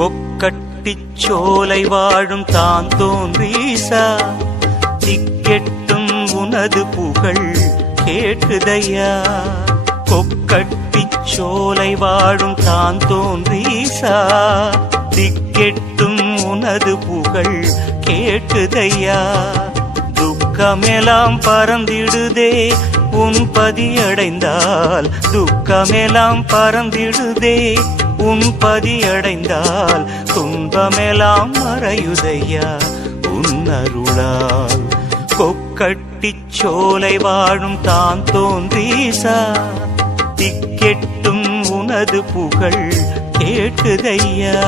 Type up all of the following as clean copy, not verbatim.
கொக்கட்டிச் சோலை வாழும் தான் தோன்றீசா, திக்கெட்டும் உனது புகழ் கேட்குதையா. கொக்கட்டிச் சோலை வாழும் தான் தோன்றீசா, திக்கெட்டும் உனது புகழ் கேட்குதையா. துக்கமெல்லாம் பறந்திடுதே உன் பதியடைந்தால், துக்கமெல்லாம் பறந்திடுதே உன் பதியடைந்தால், துன்பமெல்லாம் மறையுதையா உன் அருளால். கொக்கட்டிச் சோலை வாழும் தான் தோன்றீசா, திக்கெட்டும் உனது புகழ் கேட்குதையா.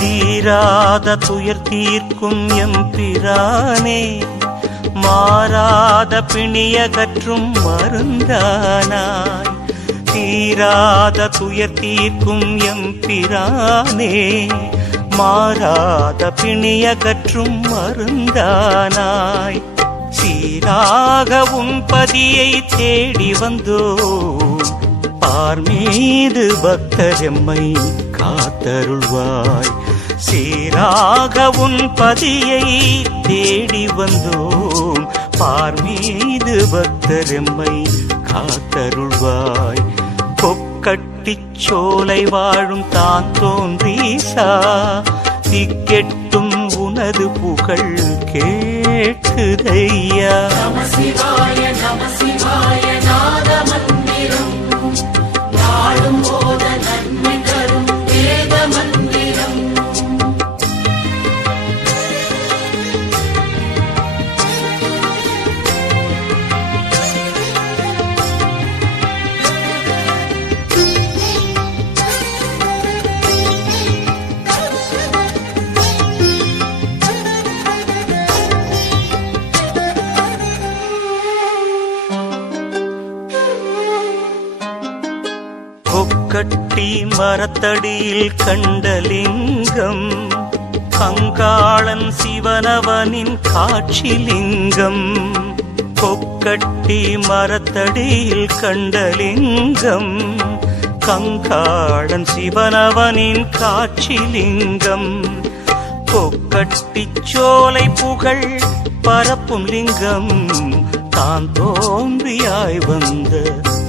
தீராத துயர் தீர்க்கும் எம்பிரானே, மாறாத பிணியகற்றும் மருந்தானாய். தீராத துயர் தீர்க்கும் எம்பிரானே, மாறாத பிணியகற்றும் மருந்தானாய். சீராக உன் பதியை தேடி வந்தோம், பார்மீது பக்தரெம்மை காத்தருள்வாய். சீராக உன் பதியை தேடி வந்தோம், பார்மீது பக்தரெம்மை காத்தருள்வாய். கொக்கட்டிச் சோலை வாழும் தான் தோன்றீசா, திக்கெட்டும் உனது புகழ் கேட்குதையா. நம சிவாய நம சிவாய நாத மந்திரம், நாளும் போத நன்மை தரும் வேத மந்திரம். கொக்கட்டி மரத்தடியில் கண்டலிங்கம், கங்காளன் சிவனவனின் காட்சிலிங்கம். கொக்கட்டி மரத்தடியில் கண்டலிங்கம், கங்காளன் சிவனவனின் காட்சிலிங்கம். கொக்கட்டிச் சோலை புகழ் பரப்பும் லிங்கம், தான் தோன்றியாய் வந்த